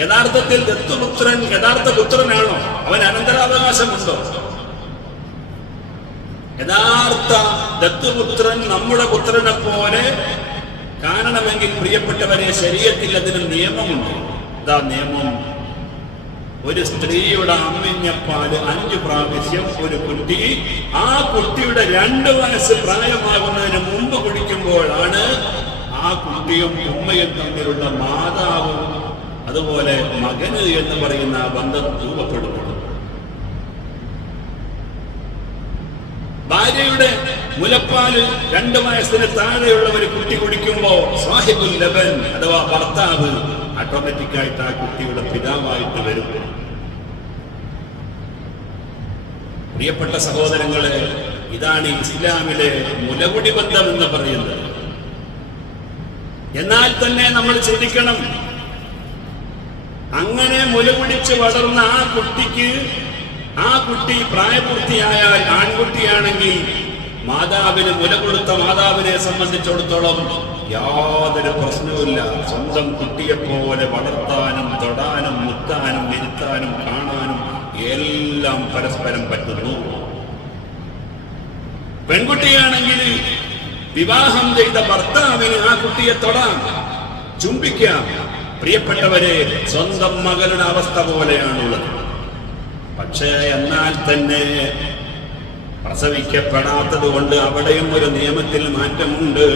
യഥാർത്ഥത്തിൽ ദത്തുപുത്രൻ യഥാർത്ഥ പുത്രനാണോ? അവൻ അനന്തരാവകാശമുണ്ടോ? യഥാർത്ഥ ദത്തുപുത്രൻ നമ്മുടെ പുത്രനെ പോലെ കാണണമെങ്കിൽ പ്രിയപ്പെട്ടവരെ, ശരീഅത്തിൽ അതിന് നിയമമുണ്ട്. ഇതാ നിയമം: ഒരു സ്ത്രീയുടെ അമ്മിഞ്ഞപ്പാല് 5 പ്രാവശ്യം ഒരു കുട്ടി ആ കുട്ടിയുടെ 2 വയസ്സ് പ്രായമാകുന്നതിന് മുമ്പ് കുടിക്കുമ്പോഴാണ് ആ കുട്ടിയും ഉമ്മയും തമ്മിലുള്ള മാതാവും അതുപോലെ മകന് എന്ന് പറയുന്ന ആ ബന്ധം രൂപപ്പെടുന്നത്. ഭാര്യയുടെ മുലപ്പാല് 2 വയസ്സിന് താഴെയുള്ള ഒരു കുട്ടി കുടിക്കുമ്പോ സാഹിബുൽ ലബൻ അഥവാ ഭർത്താവ് ഓട്ടോമാറ്റിക്കായിട്ട് ആ കുട്ടിയുടെ പിതാവായിട്ട് വരും. പ്രിയപ്പെട്ട സഹോദരങ്ങളെ, ഇതാണ് ഇസ്ലാമിലെ മുലകുടി ബന്ധം എന്ന് പറയുന്നത്. എന്നാൽ തന്നെ നമ്മൾ ചിന്തിക്കണം, അങ്ങനെ മുലകുടിച്ച് വളർന്ന ആ കുട്ടി പ്രായപൂർത്തിയായാൽ ആൺകുട്ടിയാണെങ്കിൽ മാതാവിന് മുല കൊടുത്ത മാതാവിനെ സംബന്ധിച്ചിടത്തോളം യാതൊരു പ്രശ്നവുമില്ല. സ്വന്തം കുട്ടിയെപ്പോലെ വളർത്താനും തൊടാനും മുത്താനും ഇരുത്താനും കാണാനും എല്ലാം പരസ്പരം പറ്റുന്നു. പെൺകുട്ടിയാണെങ്കിൽ വിവാഹം ചെയ്ത ഭർത്താവിന് ആ കുട്ടിയെ തൊടാം, ചുംബിക്കാം. പ്രിയപ്പെട്ടവരെ, സ്വന്തം മകളുടെ അവസ്ഥ പോലെയാണുള്ളത്. പക്ഷേ എന്നാൽ തന്നെ പ്രസവിക്കപ്പെടാത്തത് കൊണ്ട് അവിടെയും ഒരു നിയമത്തിൽ മാറ്റമുണ്ട്.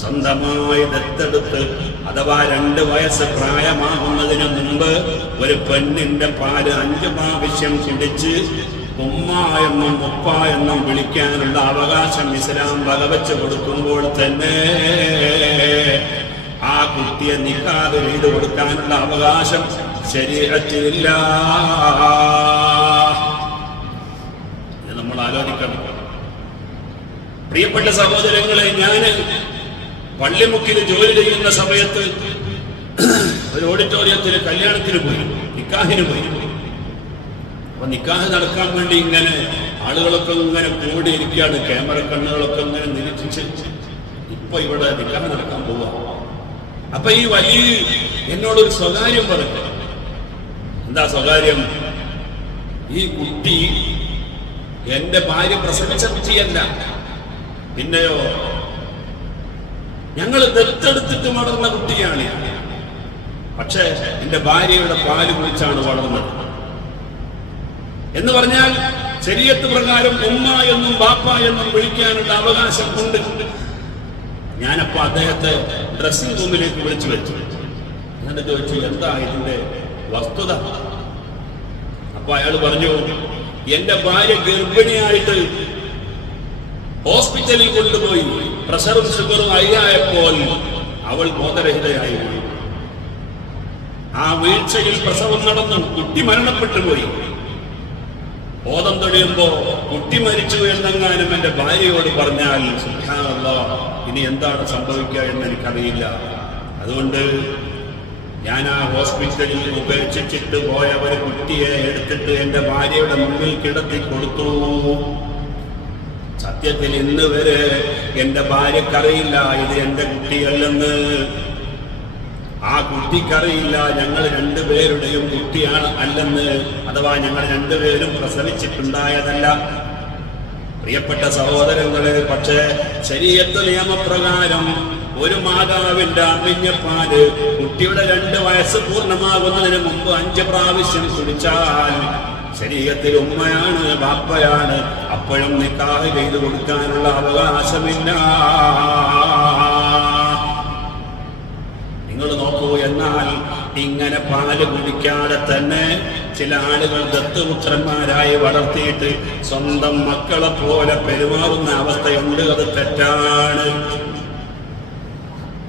സ്വന്തമായി ദത്തെടുത്ത് അഥവാ 2 വയസ്സ് പ്രായമാകുന്നതിന് മുമ്പ് ഒരു പെണ്ണിന്റെ പാല് 5 പ്രാവശ്യം കുടിച്ച് ഉമ്മ എന്നും ഉപ്പ എന്നും വിളിക്കാനുള്ള അവകാശം ഇസ്ലാം വകവെച്ച് കൊടുക്കുമ്പോൾ തന്നെ ആ കുട്ടിയെ നിക്കാഹ് ചെയ്തു കൊടുക്കാനുള്ള അവകാശം ശരീഅത്തിലില്ല. ഇത് നമ്മൾ ആലോചിക്കണം. പ്രിയപ്പെട്ട സഹോദരങ്ങളെ, ഞാൻ പള്ളിമുക്കിൽ ജോലി ചെയ്യുന്ന സമയത്ത് ഒരു ഓഡിറ്റോറിയത്തിൽ കല്യാണത്തിന് പോയി, നിക്കാഹിന് പോയി. അപ്പൊ നിക്കാഹ് നടക്കാൻ വേണ്ടി ഇങ്ങനെ ആളുകളൊക്കെ ഇങ്ങനെ കൂടിയിരിക്കുകയാണ്. ക്യാമറ കണ്ണുകളൊക്കെ ഇങ്ങനെ നിരീക്ഷിച്ച് ഇപ്പൊ ഇവിടെ നിക്കാഹ് നടക്കാൻ പോവാ. അപ്പൊ ഈ വലിയ എന്നോടൊരു സ്വകാര്യം പറഞ്ഞു. എന്താ സ്വകാര്യം? ഈ കുട്ടി എന്റെ ഭാര്യ പ്രസവിച്ച കുട്ടിയല്ല, പിന്നെയോ ഞങ്ങൾ ദത്തെടുത്തിട്ട് വളർന്ന കുട്ടിയാണ്. പക്ഷേ എന്റെ ഭാര്യയുടെ പാല് കുടിച്ചാണ് വളർന്നത്. എന്ന് പറഞ്ഞാൽ ശരീഅത്ത് പ്രകാരം ഉമ്മ എന്നും ബാപ്പ എന്നും വിളിക്കാനുള്ള അവകാശം ഉണ്ട്. ഞാനപ്പോ അദ്ദേഹത്തെ ഡ്രസ്സിംഗ് റൂമിലേക്ക് വിളിച്ചു വെച്ചു. എന്നിട്ട് ചോദിച്ചു, എന്താ ഇതിന്റെ വസ്തുത? അപ്പൊ അയാൾ പറഞ്ഞു, എന്റെ ഭാര്യ ഗർഭിണിയായിട്ട് ഹോസ്പിറ്റലിൽ കൊണ്ടുപോയി പ്രഷറും ഷുഗറും അയ്യായപ്പോൾ അവൾ ബോധരഹിതയായി. ആ വീഴ്ചയിൽ പ്രസവം നടന്നു, കുട്ടി മരണപ്പെട്ടു പോയി. ബോധം തെളിയുമ്പോ കുട്ടി മരിച്ചു എന്നെങ്ങാനും എന്റെ ഭാര്യയോട് പറഞ്ഞാൽ സുബ്ഹാനല്ലാഹ്, ഇനി എന്താണ് സംഭവിക്കുക എന്ന് എനിക്കറിയില്ല. അതുകൊണ്ട് ഞാൻ ആ ഹോസ്പിറ്റലിൽ ഉപേക്ഷിച്ചിട്ട് പോയ ഒരു കുട്ടിയെ എടുത്തിട്ട് എന്റെ ഭാര്യയുടെ മുന്നിൽ കിടത്തി കൊടുത്തു. സത്യത്തിൽ ഇന്ന് വരെ എന്റെ ഭാര്യക്കറിയില്ല ഇത് എന്റെ കുട്ടിയല്ലെന്ന്. ആ കുട്ടിക്കറിയില്ല ഞങ്ങൾ 2 പേരുടെയും കുട്ടിയാണ് അല്ലെന്ന്, അഥവാ ഞങ്ങൾ 2 പേരും പ്രസവിച്ചിട്ടുണ്ടായതല്ല. പ്രിയപ്പെട്ട സഹോദരങ്ങളെ, പക്ഷേ ശരീഅത്ത് നിയമപ്രകാരം ഒരു മാതാവിന്റെ അമ്മിഞ്ഞപ്പാല് കുട്ടിയുടെ 2 വയസ്സ് പൂർണ്ണമാകുന്നതിന് മുമ്പ് 5 പ്രാവശ്യം കുടിച്ചാൽ ശരീഅത്തിൽ ഉമ്മയാണ് ബാപ്പയാണ്, അപ്പോഴും നിക്കാഹ് ചെയ്തു കൊടുക്കാനുള്ള അവകാശമില്ല. നിങ്ങൾ നോക്കൂ. എന്നാൽ ഇങ്ങനെ പാല് കുടിക്കാതെ തന്നെ ചില ആളുകൾ ദത്തുപുത്രന്മാരായി വളർത്തിയിട്ട് സ്വന്തം മക്കളെ പോലെ പെരുമാറുന്ന അവസ്ഥയുണ്ട്. അത് തെറ്റാണ്.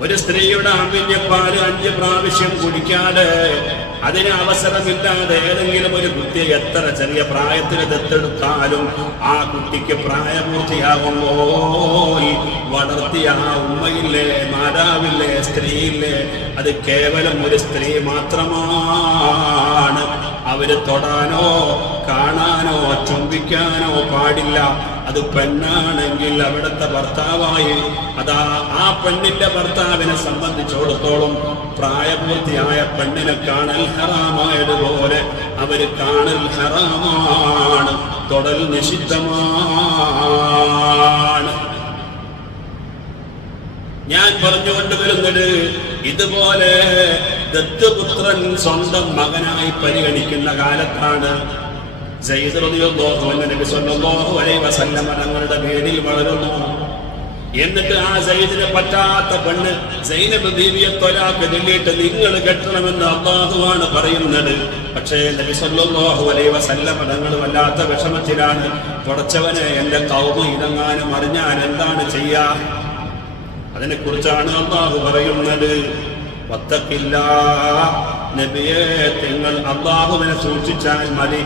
ഒരു സ്ത്രീയുടെ അമ്മിഞ്ഞപ്പാല് 5 പ്രാവശ്യം കുടിക്കാതെ അതിന് അവസരമില്ലാതെ ഏതെങ്കിലും ഒരു കുട്ടിയെ എത്ര ചെറിയ പ്രായത്തിൽ ദത്തെടുത്താലും ആ കുട്ടിക്ക് പ്രായപൂർത്തിയാകുമ്പോൾ വളർത്തിയ ആ ഉമ്മയില്ലേ, മാതാവില്ലേ, സ്ത്രീയില്ലേ, അത് കേവലം ഒരു സ്ത്രീ മാത്രമാണ്. അവര് തൊടാനോ കാണാനോ ചുംബിക്കാനോ പാടില്ല. അത് പെണ്ണാണെങ്കിൽ അവിടുത്തെ ഭർത്താവായി അതാ ആ പെണ്ണിന്റെ ഭർത്താവിനെ സംബന്ധിച്ചിടത്തോളം പ്രായപൂർത്തിയായ പെണ്ണിനെ കാണൽ ഹറാമായതുപോലെ അവര് കാണൽ ഹറാമാണ്, തൊടൽ നിഷിദ്ധമാണ്. ഞാൻ പറഞ്ഞുകൊണ്ട് വരുന്നത് ഇതുപോലെ ദത്തുപുത്രൻ സ്വന്തം മകനായി പരിഗണിക്കുന്ന കാലത്താണ് സയ്യിദ് റളിയല്ലാഹു അൻഹു നബി സ്വല്ലല്ലാഹു അലൈഹി വസല്ലം തങ്ങളുടെ പേരിൽ വളരുന്നു. എന്നിട്ട് ആ സയ്യിദിനെ പറ്റാത്ത പെണ്ണ് സൈനബ് ബീവിയെ ത്വലാഖ് ചൊല്ലിയിട്ട് നിങ്ങൾ കെട്ടണമെന്ന് അല്ലാഹുവാണ് പറയുന്നത്. പക്ഷേ നബി സ്വല്ലല്ലാഹു അലൈഹി വസല്ലം തങ്ങൾ വല്ലാത്ത വിഷമത്തിലാണ്. പടച്ചവനെ, എന്റെ ഖൗമ് ഇതെങ്ങാനും അറിഞ്ഞാൽ എന്താണ് ചെയ്യാ? അതിനെ കുറിച്ചാണ് അല്ലാഹു പറയുന്നത്. വത്തഖില്ലാഹ്, നബിയെ നിങ്ങൾ അല്ലാഹുവിനെ സൂക്ഷിച്ചാൽ മതി.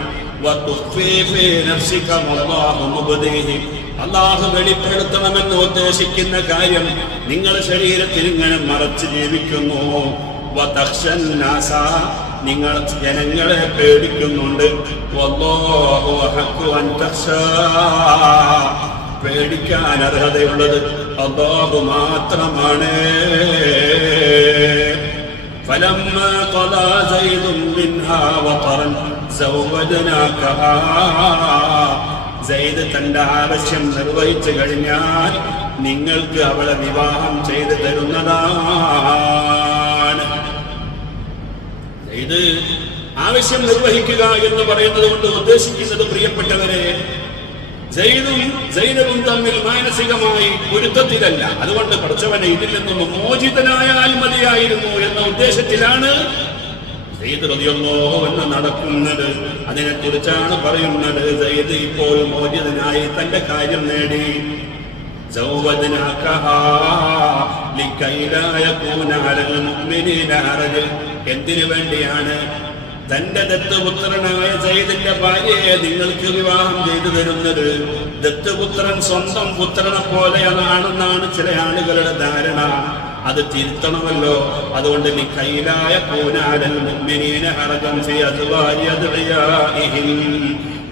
അല്ലാഹു വെളിപ്പെടുത്തണമെന്ന് ഉദ്ദേശിക്കുന്ന കാര്യം നിങ്ങൾ ശരീരത്തിൽ ഇങ്ങനെ മറച്ച് ജീവിക്കുന്നു. നിങ്ങൾ ജനങ്ങളെ പേടിക്കുന്നുണ്ട്. പേടിക്കാൻ അർഹതയുള്ളത് അല്ലാഹു മാത്രമാണ്. فلما قضى زيد منها وطرا زوجناكها. സെയ്ദ് തന്റെ ആവശ്യം നിർവഹിച്ചു കഴിഞ്ഞാൽ നിങ്ങൾക്ക് അവളെ വിവാഹം ചെയ്തു തരുന്നതാണ്. സെയ്ദ് ആവശ്യം നിർവഹിക്കുക എന്ന് പറയുന്നത് കൊണ്ട് ഉദ്ദേശിക്കുന്നത്, പ്രിയപ്പെട്ടവരെ, സൈനബും തമ്മിൽ മാനസികമായി പൊരുത്തത്തിലല്ല. അതുകൊണ്ട് പഠിച്ചവനെ ഇതിൽ നിന്നും മോചിതനായാൽ മതിയായിരുന്നു എന്ന ഉദ്ദേശത്തിലാണ് സയ്യിദ് റളിയല്ലാഹു അൻഹു നടക്കുന്നത്. അതിനെ കുറിച്ചാണ് പറയുന്നത്. സയ്യിദ് ഇപ്പോൾ മോചിതനായി തന്റെ കാര്യം നേടി. എന്തിനു വേണ്ടിയാണ്? തന്റെ ദത്തുപുത്രനായ സയ്യിദിന്റെ ഭാര്യയെ നിങ്ങൾക്ക് വിവാഹം ചെയ്തു തരുന്നത്. ദത്തുപുത്രൻ സ്വന്തം പുത്രനെ പോലെയാണെന്നാണ് ചില ആളുകളുടെ ധാരണ. അത് തിരുത്തണമല്ലോ. അതുകൊണ്ട്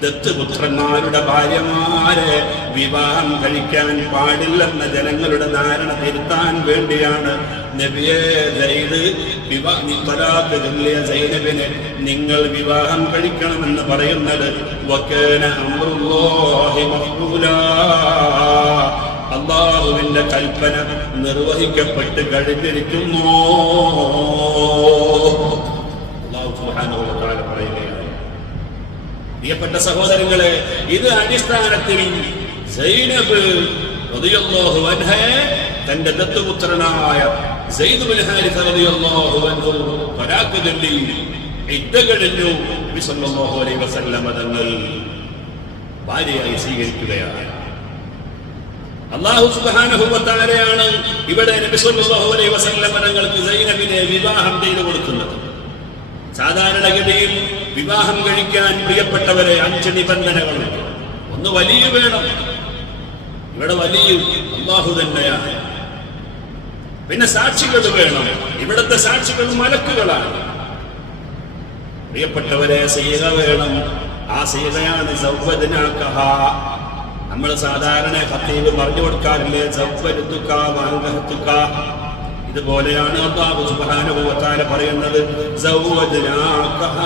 ദത്തുപുത്രന്മാരുടെ ഭാര്യമാരെ വിവാഹം കഴിക്കാൻ പാടില്ലെന്ന ജനങ്ങളുടെ ധാരണ തിരുത്താൻ വേണ്ടിയാണ് നബിയെ സൈനബിനെ നിങ്ങൾ വിവാഹം കഴിക്കണമെന്ന് പറയുന്നത്. അല്ലാഹുവിന്റെ കൽപ്പന നിർവഹിക്കപ്പെട്ട് കഴിഞ്ഞിരിക്കുന്നു. അല്ലാഹു സുബ്ഹാനഹു വ തആല പറയുകയാണ്. പ്രിയപ്പെട്ട സഹോദരങ്ങളെ, ഇത് അടിസ്ഥാനത്തിൽ സൈനബ് റളിയല്ലാഹു അൻഹയെ തന്റെ ദത്തുപുത്രനായ സയ്യിദ് ബിൻ ഹാരിസ റളിയല്ലാഹു അൻഹു ത്വലാഖ് ചൊല്ലി ഇദ്ദ കഴിഞ്ഞു. നബി സല്ലല്ലാഹു അലൈഹി വസല്ലം തങ്ങൾ ഭാര്യയായി സ്വീകരിക്കുകയാണ്. അല്ലാഹു സുബ്ഹാനഹു വ തആലയാണ് ഇവിടെ നബി സല്ലല്ലാഹു അലൈഹി വസല്ലം തങ്ങൾക്ക് സൈനബിനെ വിവാഹം ചെയ്തു കൊടുക്കുന്നത്. സാധാരണഗതിയിൽ വിവാഹം കഴിക്കാൻ, പ്രിയപ്പെട്ടവരെ, 5 നിബന്ധനകളുണ്ട്. ഒന്ന് വലിയ വേണം. ഇവിടെ വലിയ അല്ലാഹു തന്നെയാണ്. പിന്നെ സാക്ഷികൾ വേണം. ഇവിടുത്തെ സാക്ഷികൾ മലക്കുകളാണ്. പ്രിയപ്പെട്ടവരെ, സീത വേണം. ആ സീതയാണ് സൗവദനാകഹ. നമ്മൾ സാധാരണ ഖത്തീബ് പറഞ്ഞു കൊടുക്കാറില്ലേ, സൗവദതുക വഅൻകഹതുക. ഇതുപോലെയാണ് അല്ലാഹു സുബ്ഹാനഹു വ തആല പറയുന്നത്, സൗവദനാകഹ,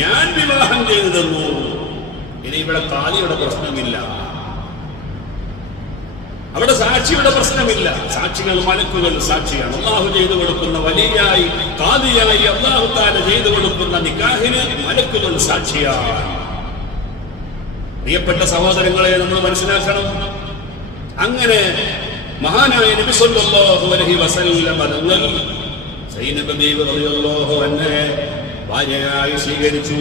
ഞാൻ വിവാഹം ചെയ്തു തന്നു. ഇനി ഇവിടെ ഖാദിയുടെ പ്രശ്നമില്ല, അവിടെ സാക്ഷിയുടെ പ്രശ്നമില്ല. സാക്ഷികൾ മലക്കുകൾ സാക്ഷിയാണ്. അല്ലാഹു ചെയ്തു കൊടുക്കുന്ന വലിയായി ഖാദിയായി അല്ലാഹു തആല ചെയ്തു കൊടുക്കുന്ന നിക്കാഹിന് മലക്കുകൾ സാക്ഷിയാണ്. പ്രിയപ്പെട്ട സഹോദരങ്ങളെ, നമ്മൾ മനസ്സിലാക്കണം. അങ്ങനെ മഹാനായ നബി സല്ലല്ലാഹു അലൈഹി വസല്ലം തങ്ങൾ സൈനബ് ബീവി റളിയല്ലാഹു അൻഹയെ ഭാര്യയായി സ്വീകരിച്ചു.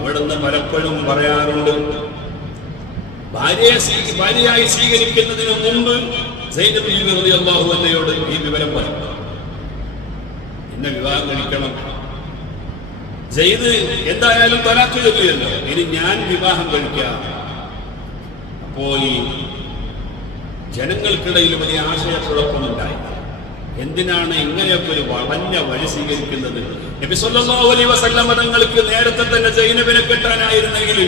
അവിടുന്ന് പലപ്പോഴും പറയാറുണ്ട്, ഭാര്യയായി സ്വീകരിക്കുന്നതിന് മുമ്പ് സൈനബ് ബീവി റളിയല്ലാഹു അൻഹയോട് ഈ വിവരം പറഞ്ഞു, എന്നെ വിവാഹം കഴിക്കണം. സെയ്ദ് എന്തായാലും തലാഖ് ചൊല്ലിയല്ലോ, ഇനി ഞാൻ വിവാഹം കഴിക്കാം. അപ്പോൾ ജനങ്ങൾക്കിടയിൽ വലിയ ആശയക്കുഴപ്പമുണ്ടായി. എന്തിനാണ് ഇങ്ങനെയൊക്കെ ഒരു വളഞ്ഞ വഴി സ്വീകരിക്കുന്നത്? നബി സല്ലല്ലാഹു അലൈഹി വസല്ലം തങ്ങൾക്ക് നേരത്തെ തന്നെ സൈനബിനെ കെട്ടാനായിരുന്നെങ്കിൽ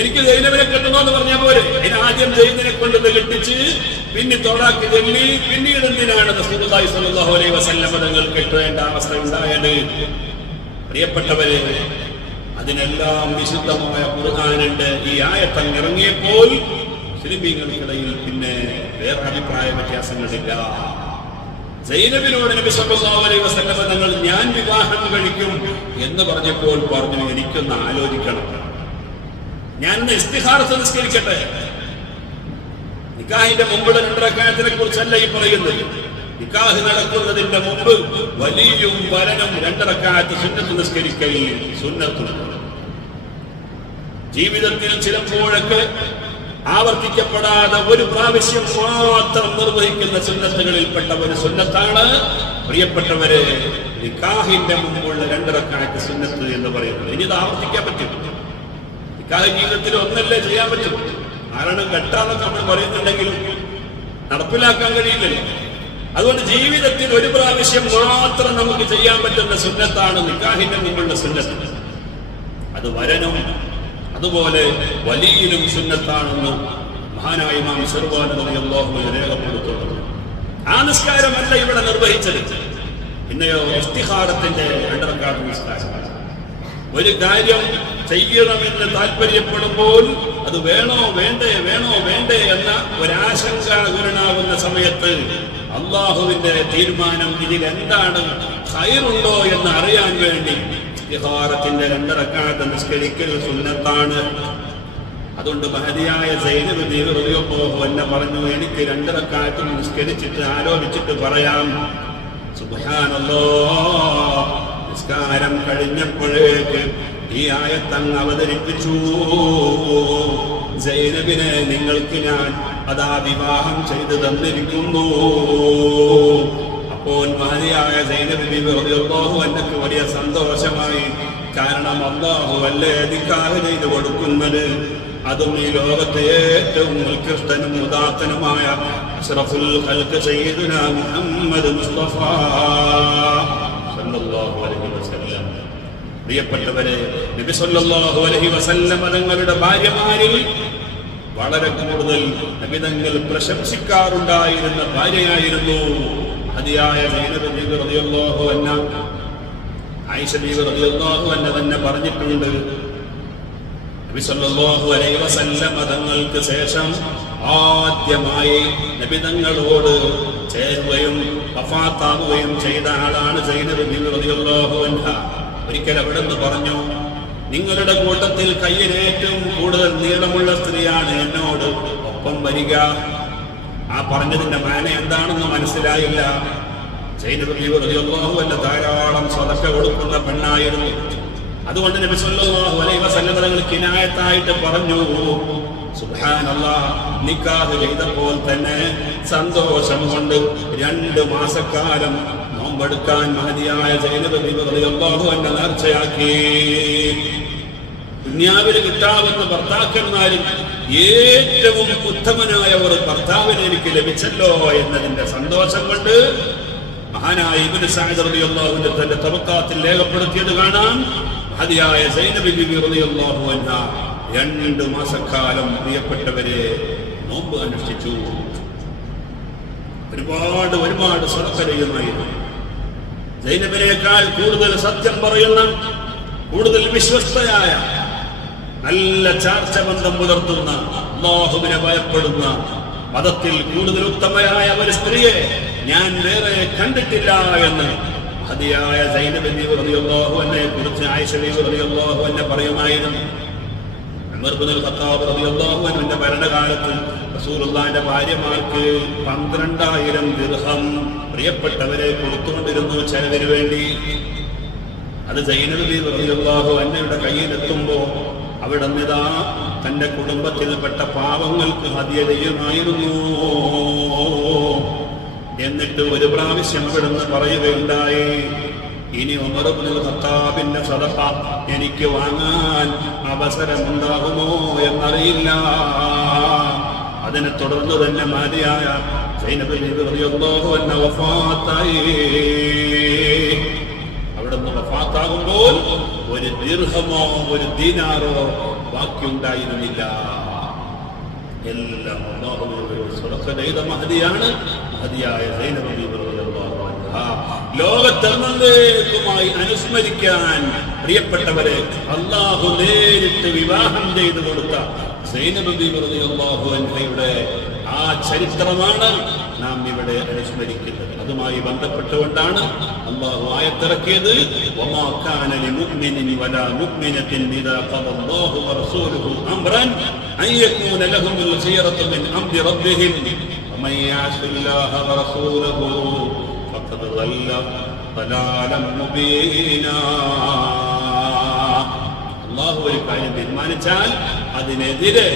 എനിക്ക് സൈനബിനെ കെട്ടണമെന്ന് പറഞ്ഞ പോലെ ആദ്യം സൈനബിനെ കൊണ്ടത് കെട്ടിച്ച് പിന്നെ തൊടാക്കി ചെല്ലി പിന്നീട് എന്തിനാണ് റസൂലുള്ളാഹി സ്വല്ലല്ലാഹു അലൈഹി വസല്ലം തങ്ങൾ കെട്ടേണ്ട അവസ്ഥ ഉണ്ടായത്? പ്രിയപ്പെട്ടവരെ, അതിനെല്ലാം വിശുദ്ധമായ ഖുർആനുണ്ട്. ഈ ആയത്ത് ഇറങ്ങിയപ്പോൾ മുസ്ലിമീങ്ങൾക്കിടയിൽ പിന്നെ വേറെ അഭിപ്രായ വ്യത്യാസങ്ങളില്ല. സൈനബിനോട് നബി സല്ലല്ലാഹു അലൈഹി വസല്ലം തങ്ങൾ ഞാൻ വിവാഹം കഴിക്കും എന്ന് പറഞ്ഞപ്പോൾ പറഞ്ഞു, എനിക്കൊന്ന് ആലോചിക്കണം, ഞാൻ ഇസ്തിഖാറത്ത് നിസ്കരിക്കട്ടെ. നിക്കാഹിന്റെ മുമ്പുള്ള 2 റക്അത്തിനെ കുറിച്ചല്ല ഈ പറയുന്നത്. നിക്കാഹ് നടക്കുന്നതിന്റെ മുമ്പ് വലിയും വരനും 2 റക്അത്ത് സുന്നത്ത് നിസ്കരിക്കൽ സുന്നത്തുണ്ട്. ജീവിതത്തിൽ ചിലപ്പോഴൊക്കെ ആവർത്തിക്കപ്പെടാതെ ഒരു പ്രാവശ്യം മാത്രം നിർവഹിക്കുന്ന സുന്നത്തുകളിൽപ്പെട്ട ഒരു സുന്നത്താണ് പ്രിയപ്പെട്ടവരെ നിക്കാഹിന്റെ മുമ്പുള്ള 2 റക്അത്ത് സുന്നത്ത് എന്ന് പറയുന്നത്. ഇനി ഇത് ആവർത്തിക്കാൻ പറ്റും. നിക്കാഹ് ജീവിതത്തിൽ ഒന്നല്ലേ ചെയ്യാൻ പറ്റും. കാരണം കെട്ടാന്നൊക്കെ നമ്മൾ പറയുന്നുണ്ടെങ്കിലും നടപ്പിലാക്കാൻ കഴിയില്ലല്ലോ. അതുകൊണ്ട് ജീവിതത്തിൽ ഒരു പ്രാവശ്യം മാത്രം നമുക്ക് ചെയ്യാൻ പറ്റുന്ന സുന്നത്താണ് നിക്കാഹിന്റെ മുമ്പുള്ള സുന്നത്ത്. അത് വരനും അതുപോലെ വലിയനും സുന്നത്താണെന്ന് മഹാനായ ഇമാം ശർവാനി റളിയല്ലാഹു അൻഹു രേഖപ്പെടുത്തുന്നു. ആ നിസ്കാരമല്ല ഇവിടെ നിർവഹിച്ചത്. പിന്നെയോ ഇസ്തിഖാറത്തിന്റെ 2 റക്അത്ത് നിസ്കാരം. ഒരു കാര്യം ചെയ്യണമെന്ന് താല്പര്യപ്പെടുമ്പോൾ അത് വേണോ വേണ്ടേ എന്ന ഒരാശങ്ക ഉയർന്നാകുന്ന സമയത്ത് അള്ളാഹുവിന്റെ തീരുമാനം ഇതിൽ എന്താണ് ഖൈറുണ്ടോ എന്ന് അറിയാൻ വേണ്ടി ഇസ്തിഖാറത്തിന്റെ 2 റക്അത്ത് നിസ്കരിക്കൽ സുന്നത്താണ്. അതുകൊണ്ട് മഹദിയായ സൈനബ് ബീവി റളിയല്ലാഹു അൻഹ പറഞ്ഞു, എനിക്ക് 2 റക്അത്ത് നിസ്കരിച്ചിട്ട് ആലോചിച്ചിട്ട് പറയാം. സുബ്ഹാനല്ലാഹ്, നിസ്കാരം കഴിഞ്ഞപ്പോഴേക്ക് ഈ ആയത്തങ്ങ് അവതരിപ്പിച്ചു. സൈനബിനെ നിങ്ങൾക്ക് ഞാൻ അതാ വിവാഹം ചെയ്തു തന്നിരിക്കുന്നു. അപ്പോൾ മഹദിയായ സൈനബ് ബീവി റളിയല്ലാഹു അൻഹയ്ക്ക് വലിയ സന്തോഷമായി. കാരണം അല്ലാഹു അല്ലേ നിക്കാഹ് ചെയ്തു കൊടുക്കുന്നത്. അതും ഈ ലോകത്തെ ഏറ്റവും ഉത്കൃഷ്ടനും ഉദാത്തനുമായ അഷ്റഫുൽ ഖൽഖ് സയ്യിദുനാ മുഹമ്മദ് മുസ്തഫ സല്ലല്ലാഹു അലൈഹി വസല്ലം. പ്രിയപ്പെട്ടവരെ, നബി സല്ലല്ലാഹു അലൈഹി വസല്ലം തങ്ങളുടെ ഭാര്യമാരിൽ വളരെ കൂടുതൽ നബി തങ്ങൾ പ്രശംസിക്കാറുണ്ടായിരുന്ന ഭാര്യയായിരുന്നു മഹദിയായ സൈനബ് ബീവി റളിയല്ലാഹു അൻഹ. ആയിഷ ബീവി റളിയല്ലാഹു അൻഹ തന്നെ പറഞ്ഞിട്ടുണ്ട്, നബി സല്ലല്ലാഹു അലൈഹി വസല്ലം തങ്ങൾക്ക് ശേഷം ആദ്യമായി നബി തങ്ങളോട് ചേരുകയും വഫാത്താവുകയും ചെയ്ത ആളാണ് സൈനബ് ബീവി റളിയല്ലാഹു അൻഹ. ഒരിക്കൽ അവിടെ നിന്ന് പറഞ്ഞു, നിങ്ങളുടെ കൂട്ടത്തിൽ കയ്യിൽ ഏറ്റവും കൂടുതൽ നീളമുള്ള സ്ത്രീയാണ് എന്നോട് ഒപ്പം വരിക. ആ പറഞ്ഞതിന്റെ മാന എന്താണെന്ന് മനസ്സിലായില്ല. സൈനബ് ബീവി റളിയല്ലാഹു അൻഹ ധാരാളം സദഖ കൊടുക്കുന്ന പെണ്ണായിരുന്നു. അതുകൊണ്ട് നബി സല്ലല്ലാഹു അലൈഹി വസല്ലം തങ്ങൾ കിനായത്തായിട്ട് പറഞ്ഞു, സുബ്ഹാനല്ലാഹ്, നിക്കാഹ് ചെയ്തപ്പോൾ തന്നെ സന്തോഷം കൊണ്ട് 2 മാസക്കാലം നോമ്പെടുക്കാൻ മഹദിയായ സൈനബ് ബീവി റളിയല്ലാഹു അൻഹ നേർച്ചയാക്കി. ദുനിയാവിൽ കിട്ടാവുന്ന ഭർത്താക്കന്മാരിൽ ഏറ്റവും ഉത്തമനായ ഒരു ഭർത്താവിനെ എനിക്ക് ലഭിച്ചല്ലോ എന്നതിന്റെ സന്തോഷം കൊണ്ട് മഹാനായ ഇബ്നു സഅദ് റളിയല്ലാഹു അൻഹു തന്റെ തബഖാത്തിൽ രേഖപ്പെടുത്തിയത് കാണാം. മഹദിയായ സൈനബ് ബീവി റളിയല്ലാഹു അൻഹ 2 മാസക്കാലം പ്രിയപ്പെട്ടവരെ നോമ്പ് അനുഷ്ഠിച്ചു. ഒരുപാട് സദഖ ചെയ്യുമായിരുന്നു. സൈനബിനേക്കാൾ കൂടുതൽ സത്യം പറയുന്ന, കൂടുതൽ വിശ്വസ്തയായ, നല്ല ചാർച്ച ബന്ധം പുലർത്തുന്ന, അല്ലാഹുവിനെ ഭയപ്പെടുന്ന, മതത്തിൽ കൂടുതൽ ഉത്തമയായ ഒരു സ്ത്രീയെ ഞാൻ വേറെ കണ്ടിട്ടില്ല എന്ന് മഹദിയായ സൈനബ് ബീവി റളിയല്ലാഹു അൻഹയെ കുറിച്ച് ആയിഷ ബീവി റളിയല്ലാഹു അൻഹ പറയുമായിരുന്നു. ഉമർ ഇബ്നുൽ ഖത്താബ് റളിയല്ലാഹു അൻഹുവിന്റെ ഭരണകാലത്ത് റസൂലുള്ളാഹിന്റെ ഭാര്യമാർക്ക് 12,000 ദിർഹം പ്രിയപ്പെട്ടവരെ കൊടുത്തുകൊണ്ടിരുന്നു ചെലവിന് വേണ്ടി. അത് സൈനബ് ബീവി റളിയല്ലാഹു അൻഹയുടെ കയ്യിലെത്തുമ്പോൾ അവിടെ നിതാ തന്റെ കുടുംബത്തിൽപ്പെട്ട പാവങ്ങൾക്ക് ഹദിയ ചെയ്യുമായിരുന്നു. എന്നിട്ട് ഒരു പ്രാവശ്യം ഇവിടുന്ന് പറയുകയുണ്ടായി, ഇനി ഉമർ ഇബ്നുൽ ഖത്താബിന്റെ സദഖ എനിക്ക് വാങ്ങാൻ അവസരമുണ്ടാകുമോ എന്നറിയില്ല. അതിനെ തുടർന്ന് തന്നെ മഹദിയായ സൈനബ് ബീവി റളിയല്ലാഹു അൻഹ വഫാത്തായി. അവിടുന്ന് വഫാത്താകുമ്പോൾ ഒരു ദിർഹമോ ഒരു ദീനാറോ ബാക്കിയുണ്ടായിരുന്നില്ല. എല്ലാം അല്ലാഹുവിന്റെ സ്വതക്ക ചെയ്ത മഹദിയാണ് മഹദിയായ സൈനബ് ബീവി റളിയല്ലാഹു അൻഹ. ലോകത്തെന്നേക്കുമായി അനുസ്മരിക്കാൻ പ്രിയപ്പെട്ടവരെ അല്ലാഹു നേരിട്ട് വിവാഹം ചെയ്തു കൊടുത്ത സൈനബ് ബീവി റളിയല്ലാഹു അൻഹയുടെ ആ ചരിത്രമാണ് നാം ഇവിടെ അനുസ്മരിക്കുന്നത്. അതുമായി ബന്ധപ്പെട്ടുകൊണ്ടാണ് അല്ലാഹു ആയത്തിറക്കിയത്. വമാ കാന ലിമുഅ്മിനിൻ വലാ മുഅ്മിനത്തിൻ ഇദാ ഖദല്ലാഹു വറസൂലുഹു അംറൻ അൻ യകൂന ലഹുൽ ഖിയറത്തു മിൻ അംരി റബ്ബിഹിം വമൻ യഅസില്ലാഹ വറസൂലഹു ഫഖദ് ളല്ല ളലാലൻ മുബീനാ. അല്ലാഹു ഒരു കാര്യം തീരുമാനിച്ചാൽ അതിനെതിരെ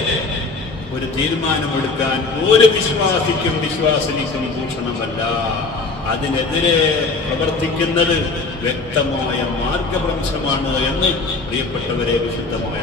ഒരു തീരുമാനമെടുക്കാൻ ഒരു വിശ്വാസിക്കും വിശ്വാസിനിക്കും ഭൂഷണമല്ല. അതിനെതിരെ പ്രവർത്തിക്കുന്നത് വ്യക്തമായ മാർഗഭ്രംശമാണ് എന്ന് പ്രിയപ്പെട്ടവരെ വിശുദ്ധമായ